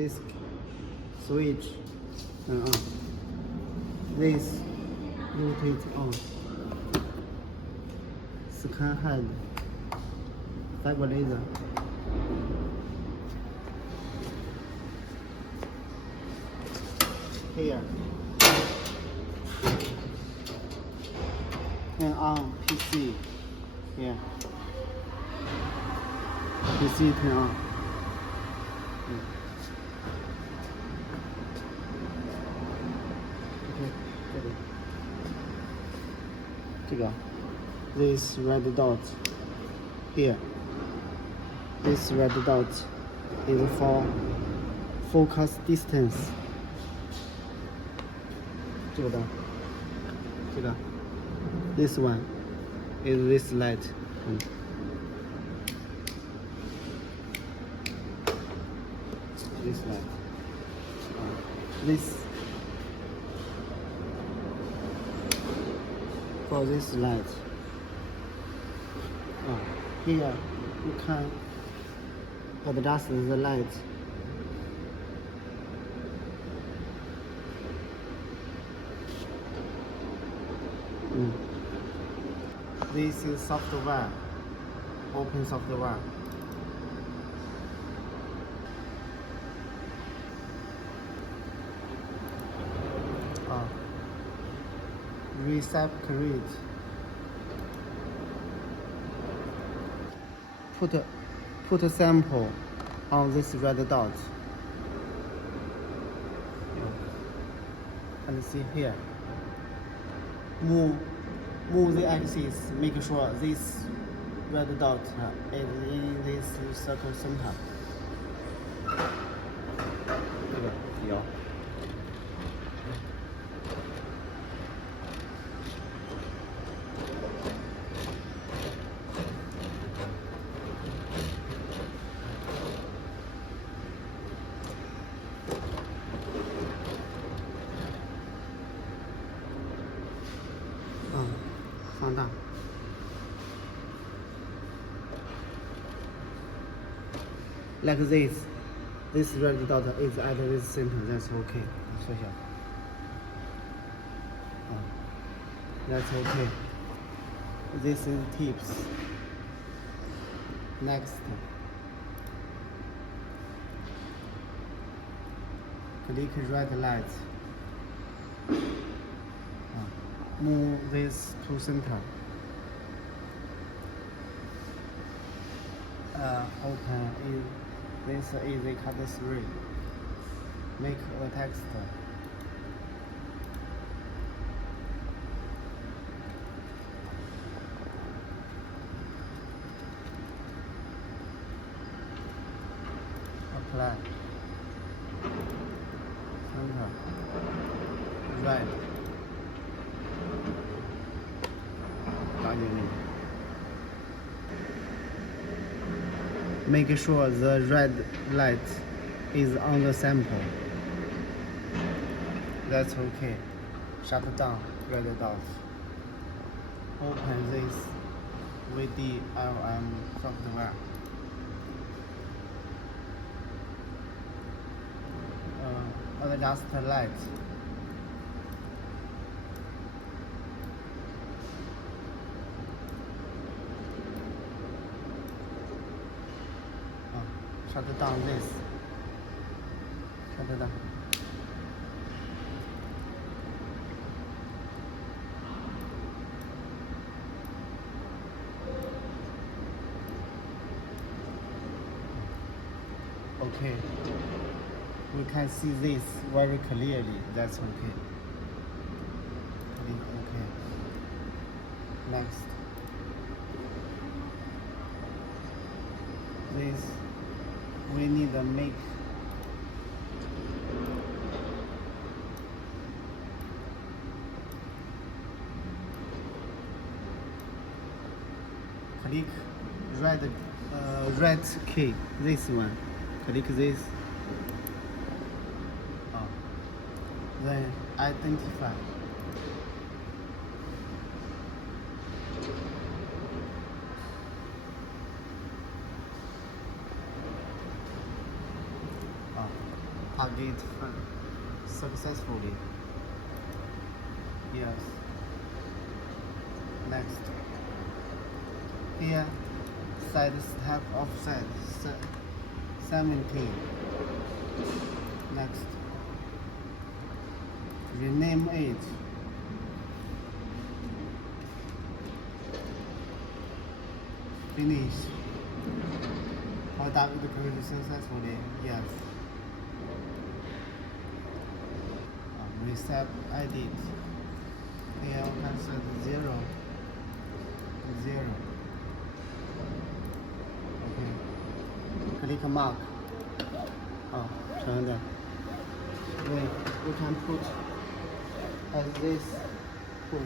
this switch on. This rotate on. Scan head. Fiber laser. Here. Turn on PC. Here. PC turn on. Okay, ready. 这个 this red dot here. This red dot is for focus distance. 这个 this one is this light. This light. This for this light. Here you can adjust the light. This is software, open software. Reseparate. Put a sample on this red dot. And see here. Move the axis. Make sure this red dot is in this circle center. 这个有。放大。Like this red dot is at this center. That's okay. 缩小。That's okay. This is tips. Next. Click red light. Move this to center. Open this easy cut 3. Make a text. Apply. Center. Right. Make sure the red light is on the sample. That's okay. Shut down red dot. Open this VDLM software. Adjust light. Shut down this. Shut down. Okay. We can see this very clearly. That's okay. Okay. Next. This we need to make click red key, this one. Click this. Then identify. target successfully. Yes. Next. Here, side step offset 17. Next. Rename age. Finish. Product completed successfully. Yes. Reset edit. Here we can set 0. Okay. Click mark. Oh, turn it. Wait, you can put as this. Pull.